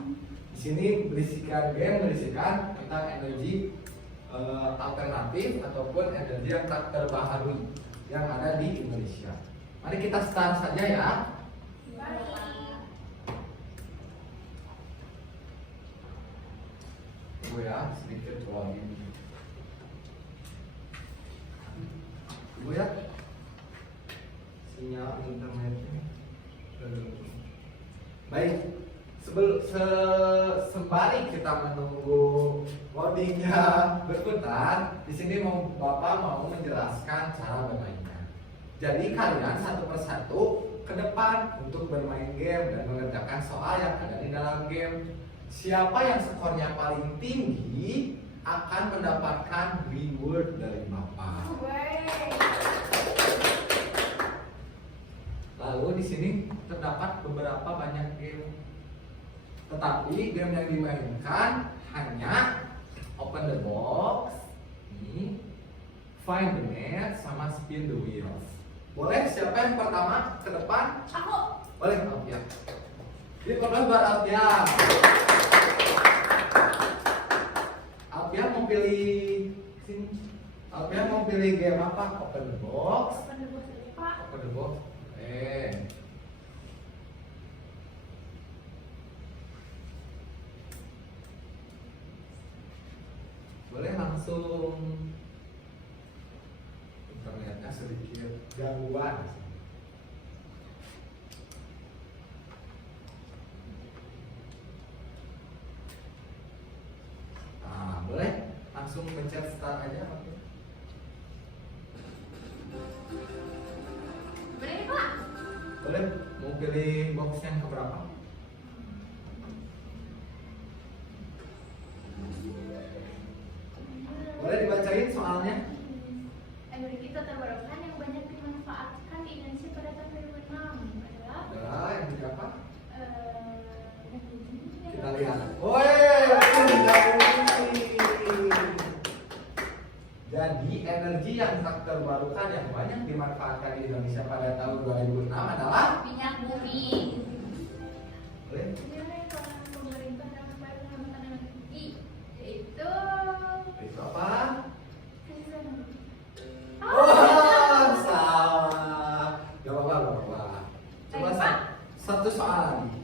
Di sini berisikan game, berisikan tentang energi alternatif ataupun energi yang tak terbaharui yang ada di Indonesia. Mari kita start saja ya. Tunggu ya, sedikit login. Tunggu ya. Sinyal internetnya. Baik, sembari kita menunggu loadingnya berputar, di sini Bapak mau menjelaskan cara bermainnya. Jadi kalian satu persatu ke depan untuk bermain game dan mengerjakan soal yang ada di dalam game. Siapa yang skornya paling tinggi akan mendapatkan reward dari Bapak. Lalu di sini terdapat beberapa banyak game. Tetapi game yang dimainkan hanya open the box, ini, find the net, sama spin the wheels. Boleh siapa yang pertama ke depan? Aku. Boleh Alfia. Jadi pertama buat Alfia. Alfia mau pilih sini. Alfia mau pilih game apa? Open the box. Open the box ini, Pak. Open the box. Boleh langsung. Internetnya sedikit gangguan. Nah, boleh langsung pencet start aja. Boleh, Pak. Boleh, mau pilih box yang keberapa? Boleh dibacain soalnya? Energi tak terbarukan yang banyak dimanfaatkan di Indonesia pada tahun 2006 adalah Adalah yang berapa? energi. Kita lihat. Jadi energi yang tak terbarukan yang banyak dimanfaatkan di Indonesia pada tahun 2006 adalah Minyak bumi. boleh? Nilai peran pemerintah dalam upaya pengamatan energi yaitu Itu apa? krisis. Oh, salah. Gak apa-apa, gak apa-apa. Coba Pak. satu soal lagi.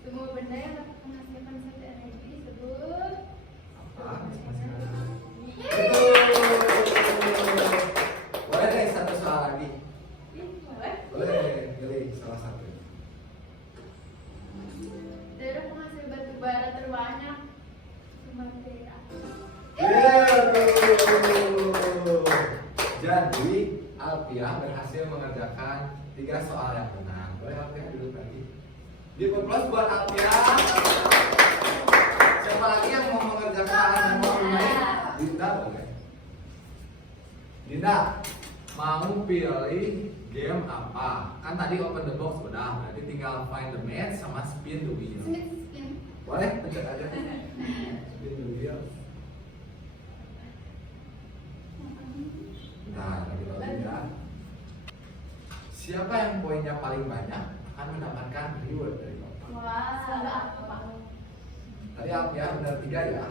Semua benda yang dapat menghasilkan satu energi disebut Apa? Betul. Boleh deh satu soal lagi. Boleh pilih salah satu. daerah penghasil batu bara terbanyak Sumatera. Jadi Alfia berhasil mengerjakan 3 soal yang benar. Boleh Alfia duduk lagi. Di plus buat Alfia. Siapa lagi yang mau mengerjakan yang mau main? Dinda boleh. Dinda mau pilih game apa? Kan tadi open the box udah, nanti tinggal find the match sama spin the wheel. Boleh pencet aja. Spin the wheel. Nah, lagi ya. Siapa yang poinnya paling banyak akan mendapatkan reward dari Bapak. Wah. Tadi Alfia benar 3 ya.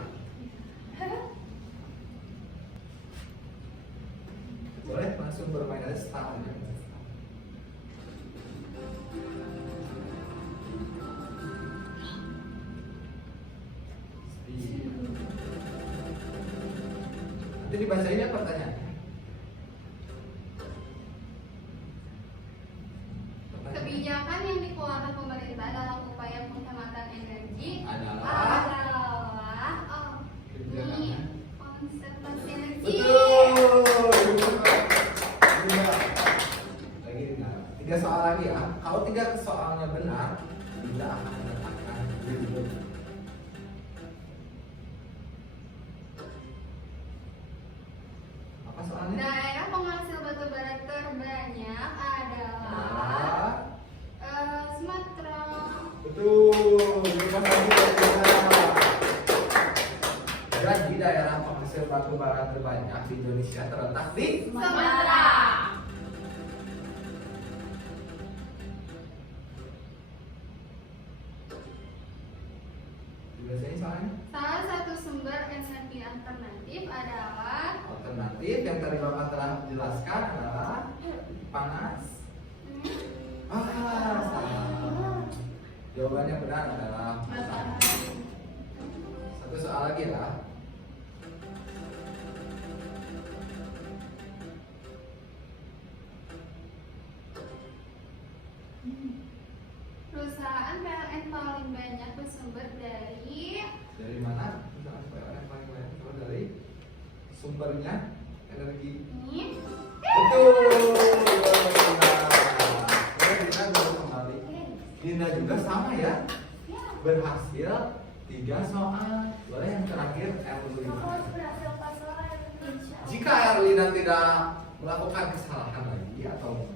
Boleh langsung bermain aja start aja. Nanti dibacain ya pertanyaannya. Kebijakan yang dikeluarkan pemerintah dalam upaya penghematan energi Adalah ini konservasi energi. betul. Lagi Dinda. soal lagi ya. Kalau 3 soalnya benar, Dinda akan mendapatkan reward. Apa soalnya? Daerah penghasil batu bara terbanyak adalah Adalah Sumatera. betul. Terima kasih Dinda. Jadi daerah penghasil batu bara terbanyak di Indonesia terletak di Sumatera. Dibacain soalnya. Salah satu sumber energi alternatif adalah Alternatif yang tadi Bapak telah jelaskan adalah panas. Salah. Jawabannya benar adalah matahari. Satu soal lagi ya. perusahaan PLN paling banyak bersumber dari Dari mana? Misalkan PLN paling banyak kalau dari sumbernya energi. ini. Betul. Kita baru kembali. Dinda juga sama ya. Berhasil 3 soal. Boleh yang terakhir Erlina. Jika Erlina tidak melakukan kesalahan lagi atau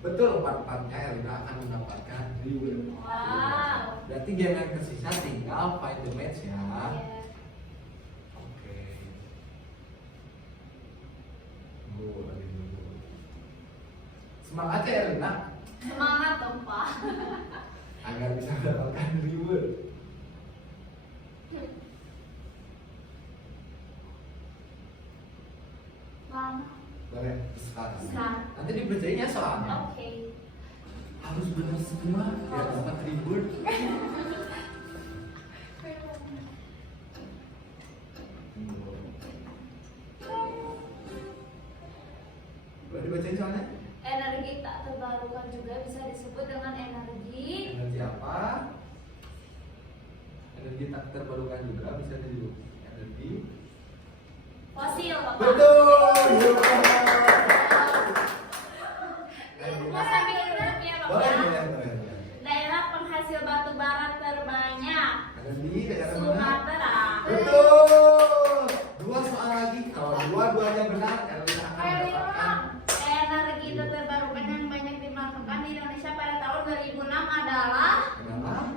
betul 4-4-nya, Erlina akan mendapatkan reward. Wow. Berarti game yang tersisa tinggal find the match ya. Iya. Oke. Lagi dulu. Semangat ya Erlina Semangat dong Pak. agar bisa mendapatkan reward. Lama. Boleh sekarang. Sekarang. Nanti dibacainnya soalnya. Oke. Harus benar semua biar dapat reward. Boleh dibacain soalnya? Energi tak terbarukan juga bisa disebut dengan energi Energi apa? Energi tak terbarukan juga bisa disebut energi. fosil, Bapak. Betul. Mau sambil duduk ya, Boleh, Bapak. boleh. Daerah penghasil batu bara terbanyak Energi daerah mana? Sumatera. Betul. 2 soal lagi. Kalau dua-duanya benar, Erlina akan mendapatkan. Energi tak terbarukan yang banyak dimasukkan di Indonesia pada tahun 2006 adalah Kenapa?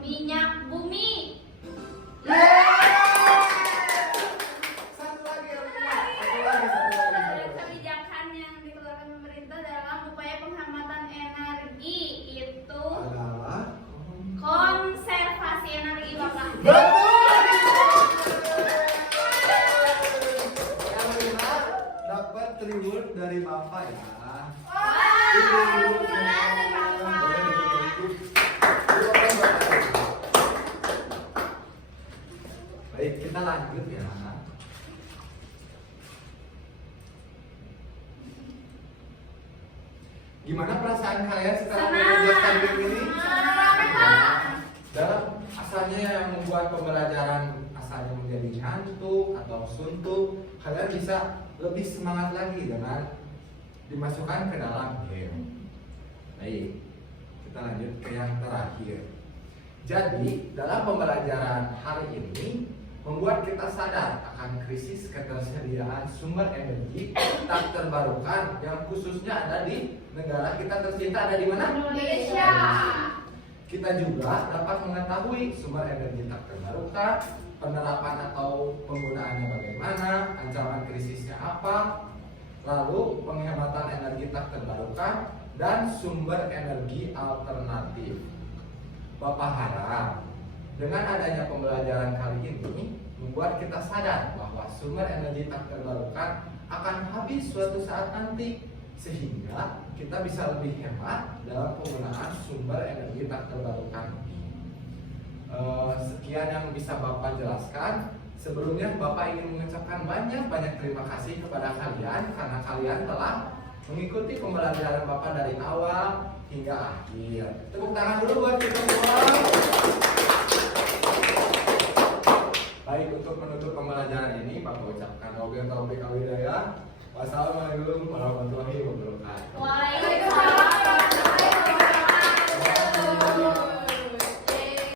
minyak bumi. Satu lagi, Erlina. Satu lagi. Kebijakan yang dikeluarkan pemerintah dalam upaya penghematan energi itu Adalah konservasi energi, Bapak. Erlina dapat reward dari Bapak ya. Baik, kita lanjut ya. Gimana perasaan kalian setelah mengerjakan game ini? Dalam asalnya yang membuat pembelajaran asalnya menjadi ngantuk atau suntuk, kalian bisa lebih semangat lagi dengan dimasukkan ke dalam game. Baik, kita lanjut ke yang terakhir. Jadi, dalam pembelajaran hari ini membuat kita sadar akan krisis ketersediaan sumber energi tak terbarukan yang khususnya ada di negara kita tercinta, ada di mana? Indonesia. Kita juga dapat mengetahui sumber energi tak terbarukan, penerapan atau penggunaannya bagaimana, ancaman krisisnya apa, lalu penghematan energi tak terbarukan dan sumber energi alternatif. Bapak harap dengan adanya pembelajaran kali ini membuat kita sadar bahwa sumber energi tak terbarukan akan habis suatu saat nanti, sehingga kita bisa lebih hemat dalam penggunaan sumber energi tak terbarukan ini. Sekian yang bisa Bapak jelaskan. Sebelumnya Bapak ingin mengucapkan banyak terima kasih kepada kalian karena kalian telah mengikuti pembelajaran Bapak dari awal hingga akhir. Tepuk tangan dulu buat kita semua. Baik, untuk menutup pembelajaran ini Bapak ucapkan wabillahi taufiq wal hidayah. Wassalamualaikum warahmatullahi wabarakatuh.